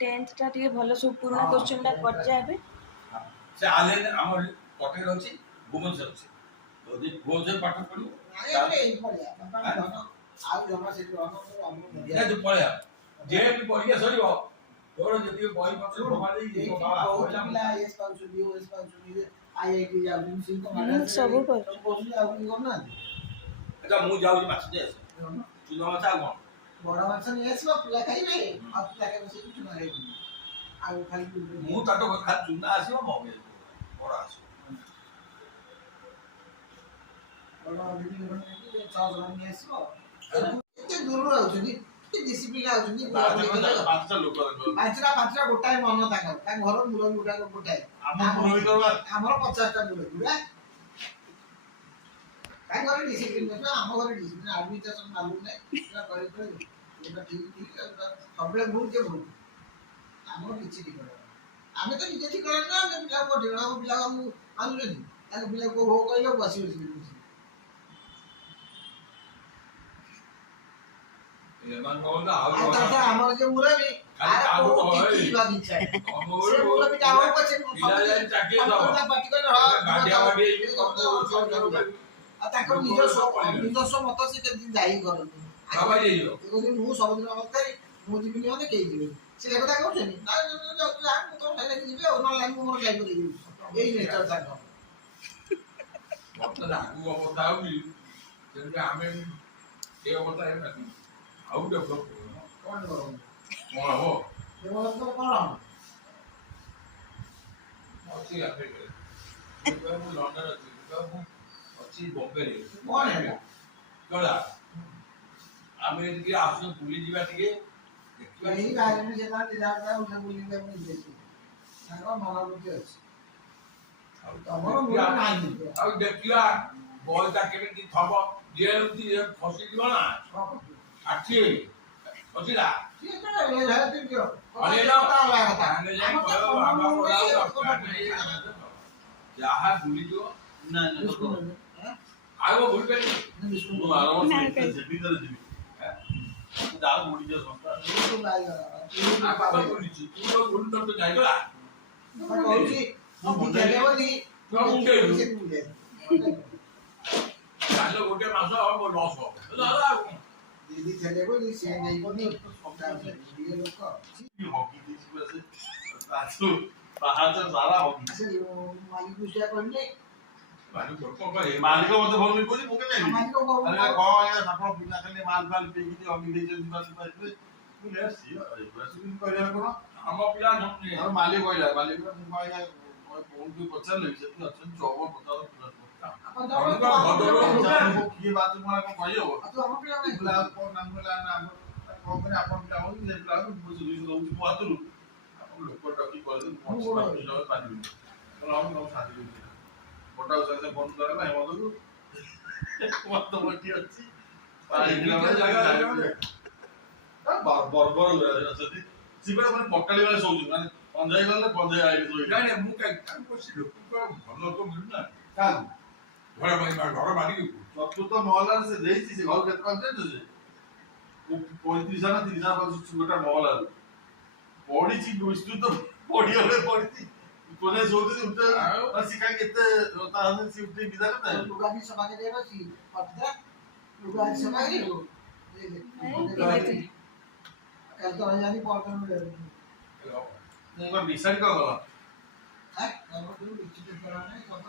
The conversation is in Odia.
10th ଟା ଟିକେ ଭଲ ସବୁ ପୁରୁଣା क्वेश्चन ଟା ପଚାବେ से आले हमर कटे अछि भुवनेश्वर अछि तो जे भुवनेश्वर पाठ पढु ଆଉ ଜମା ସେଠି ये जो पळया जे भी पढिया सरियो तोर जति बही पत्र भमा देई बाबा ପିଲା ଏସ୍ ପାଉଛନ୍ତି ଓଏସ୍ ପାଉଛନ୍ତି ଆଇଆଇଟି ଯାଉଛନ୍ତି ସେଇ ତ ସବୁ କର କହୁଛନ୍ତି ଆଉ କି କରୁନାହାନ୍ତି अच्छा मु जाउ माछ दे चुना माछ आ कोन ବଡ଼ ମାଛ ନେଇ ଆସିବ ପିଲା ଖାଇବେ ଆଉ ପିଲା ଖାଇବେ ସେଇ ଚୁନା ଖାଇବେ ଆଉ ଖାଲି मु तातो खा चुना आसीबो मगे बड़ा आसीबो ବଡ଼ ବିଭିନ୍ନ ନେଇକି 6 ଜଣ ନେଇ ଆସିବ ଏତେ ଦୂରରୁ ଆଉଛନ୍ତି ଏତେ ଡିସିପ୍ଲିନ ଆଉଛନ୍ତି पांचटा लोक ପାଞ୍ଚଟା ଗୋଟାଏ ମନ ତାଙ୍କ ଘର ମୂଳ ଗୋଟାଏ ଆମର 50ଟା ମୂଳ ଗୁଡ଼ା କାଇଁ ଘରେ ଡିସିପ୍ଲିନ ଅଛି ଆମ ଘରେ ଡିସିପ୍ଲିନ ଆଡମିନିଷ୍ଟ୍ରେସନ ମାଲୁମ ନାହିଁ ଏଟା କରି ଏଟା ଠିକ ସବୁବେଳେ ଭୁଲ ଯେ ଭୁଲ ଆମର କିଛି ଠିକ ନାହିଁ ଆମେ ତ ନିଜେ ଠିକ କରେ ନା ଆମେ ପିଲା କୋଠି ଆମ ପିଲା ଆମକୁ ମାନୁଛନ୍ତି ତାଙ୍କ ପିଲାକୁ ହୋ କହିଲେ ବସି एमान कोन आउ ଆମର ଯେ ମୁରବି ଆର କୋ କିଛି ଭାବିଛା ସେ ମୁରବି ଆମର ପଛେ पिला जाई चाकी दो ପାଟି କହିଲେ गाडिया गाडी ଆଉ ତାଙ୍କର ନିଜସ୍ୱ ମତ ସେ କେମିତି ଯାଇ କରନ୍ତି ବାବା ଦେଇଯିବ ମୁଁ ସବୁଦିନ ଅବସ୍ଥାରେ ମୁଁ ଯିବିନି ମାନେ କେହି ଯିବେନି ସେ କଥା କହୁଛନ୍ତି ନା ମୁଁ ତ ଖାଇଲେ ଯିବି ଆଉ ନହେଲେ ମୁଁ ମୋର ଯାଇ କରିବି ଏଇ ନେଚର ତାଙ୍କ ମତେ ଲାଗୁ ଅବସ୍ଥା ହଉଛି ଯେମିତି ଆମେ ଏ ଅବସ୍ଥା ହେଉନାହିଁ ଆଉ ଡେଭଲପ କଣ କରନ୍ତୁ କଣ ହବ ଡେଭଲପ କଣ ଅଛି ଆମେରିକାରେ ମୁଁ ଲଣ୍ଡନ ଅଛି ମୁଁ ଅଛି ବମ୍ବେରେ କଣ ହେଲା ଗଲା ଆମେ ଟିକେ ଆସୁଛୁ ବୁଲି ଯିବା ଟିକେ ଏଇ ଗାଁରେ ଯେ ତାର ଯାହା ଉଠା ବୁଲିବା ମୁଁ ଦେଖି ସାଙ୍ଗ ମନୋବୃତ୍ତି ଅଛି ଆଉ ତମର ମୁଣ୍ଡ ନାହିଁ ଆଉ ଦେଖିବା ବଲଟା କେମିତି ଥବ ଯେମିତି ଫସି ଯିବ ନା ଆଠି ଅଛି ନା କିଏ ତ ଏ ଯାଇ ଦିଅ ଅନେ ନା ଆମେ ଯାଇ କହିବ ବାବା ଯାହା ଭୁଲି ଯିବ ନା ଆଉ ଭୁଲି ପାରିବି ବିଷ୍ଣୁ ମୁଁ ଆରାମ ସେ ଯିବି ଯାହା ଭୁଲି ଯିବ ସଂସ୍ଥା ଆପଣ ଭୁଲିଛି ତୁ ତ ଭୁଲି ତ ଯାଇଗଲା କହୁଛି ମୁଁ ବୁଝେଇଲେ ବୋଲି ଚାଲ ଗୋଟେ ମାସ ହବ ଲସ୍ ହବ ଦିଦି ଥିଲେ ବୋଲି ସେ ନେଇ ବୋଲି ଲୋକ ବାହାର ସାରା ହକି ମାଲିକ ପୂଜା କରିଲେ ମାଲିକ ମତେ ଭଲ କହୁଛି ମୁଁ କେବେ ମାଲିକ କଣ ଆପଣ ପିଲା ଖାଲି ମାଲ ଫାଲ ପେଇକି ହକି ଦେଇଛନ୍ତି କଣ ଆମ ପିଲା ମାଲିକ କହିଲା ମାଲିକ ମୁଁ କହିଲା କୋଉଠି ପଚାରିଲେ ସେଠି ଅଛନ୍ତି 54 କିଏ ବାତ କଣ କହିବ ଆମ ପିଲା ପିଲା କଣ ନାମ କହିଲା କଣ କରି ଆପଣ ପିଲା ହଉଛି ସେ ପିଲା ଦଉଛି ମୋ ହାତରୁ ଆପଣ ଲୋକ ଡକି କରିଦେବେ ପାରିବିନି ଆମ ସାଥି ଫୋଟା ସାଙ୍ଗେ ବନ୍ଦ କଲା ହେମନ୍ତକୁ ମତ ବଟି ଅଛି ବର୍ବର ଅଛନ୍ତି ସିଏ ମାନେ ପଟାଳି ମାନେ ଶୋଉଛନ୍ତି ମାନେ ପଞ୍ଜାଇ ଗଲେ ପଞ୍ଜାଇ ଆଇଲେ ଶୋଇ ନାଇଁ ମୁଁ କାହିଁ ବସି ଲୋକ ଭଲ ଲୋକ ମିଳୁନା କାହାକୁ ଘର ମାଲିକ ଚତୁର୍ଥ ମହଲାରେ ସେ ଦେଇଛି ସେ ଘର କେତେ ଟଙ୍କା ଜାଣିଛ ସେ 35,000 ନା 30,000 ଗୋଟେ ମହଲାରୁ ପଢିଛି ବିସ୍ତୃତ ପଢିଗଲେ ପଢିଛି କୋନେ ଶୋଉଛନ୍ତି ଉଠେ ଶିଖା କେତେ ତା ସେ ଉଠେଇ ବିଦା ନା ଲୁଗା ବି ସଫା କରିବା ଅଛି ପଟା ଲୁଗା ସଫା କରିବ କାଲି ତ ଜାନି ପର୍ଟନ ମିଳେ ମୁଁ କଣ ବିଶାଲ କଣ ଆମର ଯୋଉ ବିଚିତ କରା ନାହିଁ ସତ